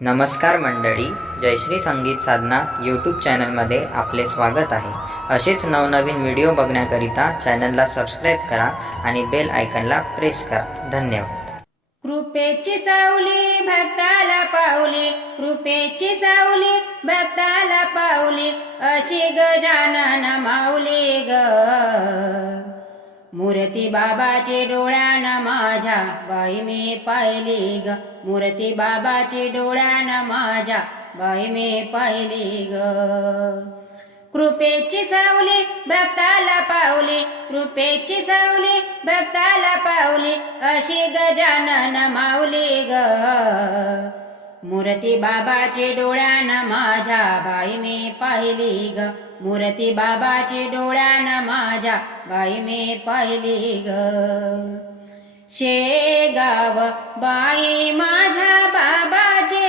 नमस्कार मंडळी जयश्री संगीत साधना यूट्यूब चॅनलमध्ये आपले स्वागत आहे. असेच नवनवीन व्हिडिओ बघण्याकरिता चॅनलला सबस्क्राईब करा आणि बेल आयकनला प्रेस करा. धन्यवाद. कृपेची सावली भक्ताला पावली कृपेची सावली भक्ताला पावली अशी गजानन माऊली ग. मूर्ती बाबाचे डोळ्यानं माझ्या बाई मी पाहिली ग. मूर्ती बाबाची डोळ्यान माझ्या बाई मी पाहिली ग. कृपेची सावली भक्ताला पावली कृपेची सावली भक्ताला पावली अशी गजानन माऊली ग. मूर्ती बाबाची डोळ्यान माझ्या बाई मी पाहिली ग. मूर्ती बाबाची डोळ्यान माझ्या बाई मी पाहिली ग. शेगाव बाई माझ्या बाबाचे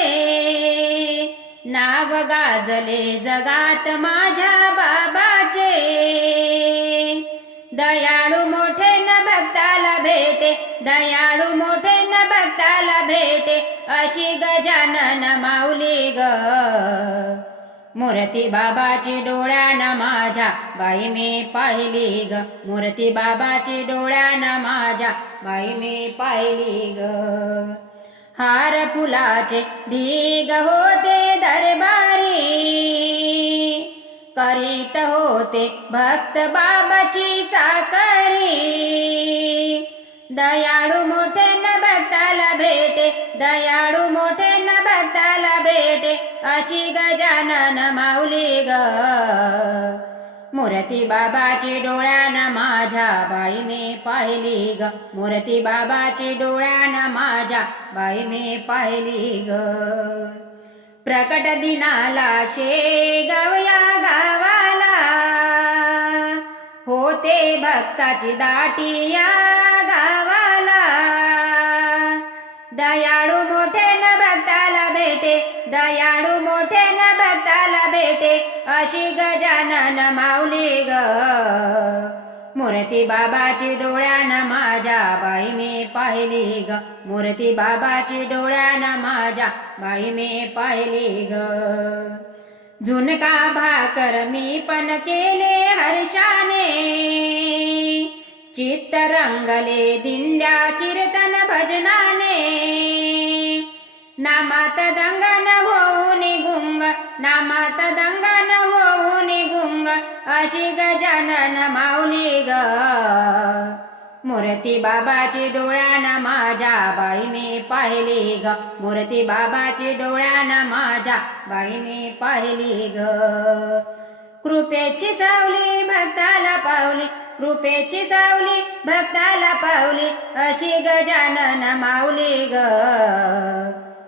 नाव गाजले जगात माझ्या बाबाचे दयाळू मोठे न भक्ताला भेटे दयाळू मोठे न भक्ताला भेटे अशी गजानन माऊली ग. मूर्ती बाबाची डोळ्यानं माझ्या. बाई मी पाहिली ग. मूर्ती बाबाची डोळ्यानं माझ्या. बाई मी पाहिली ग. हार फुलाचे ढीग होते दरबारी. करीत होते भक्त बाबाची चाकरी. दयाळू मोठे न भक्ताला भेटे. दया अशी गजानन माऊली ग. मूर्ती बाबाची डोळ्यानं माझ्या बाई मी पाहिली ग. मूर्ती बाबाची डोळ्यानं माझ्या बाई मी पाहिली ग. प्रकट दिनाला शेगावया गावाला. होते भक्ताची दाटी या गावाला. दयाळू भक्ताला भेटे दयाळू मोठे न भक्ताला भेटे अशी गजानन माऊली ग. मूर्ती बाबाची डोळ्यानं माझ्या बाई मी पाहिली ग. मूर्ती बाबाची डोळ्यानं माझ्या बाई मी पाहिली ग. झुनका भाकर मी पण केले हर्षाने चित्त रंगले दिंड्या कीर्तन भजनाने. नामात दंग काशी गजानन माऊली ग. मूर्ती बाबाची डोळ्यानं माझ्या बाई मी पाहिली ग. मूर्ती बाबाची डोळ्यानं माझ्या बाई मी पाहिली ग. कृपेची सावली भक्ताला पावली कृपेची सावली भक्ताला पावली अशी गजानन माऊली ग.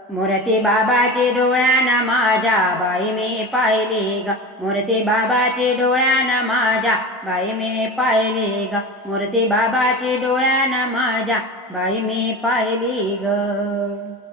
मूर्ती बाबाचे डोळ्यानं माझ्या बाई मी पाहिली ग. मूर्ती बाबाचे डोळ्यानं माझ्या बाई मी पाहिली ग. मूर्ती बाबाचे डोळ्यानं माझ्या बाई मी पाहिली ग.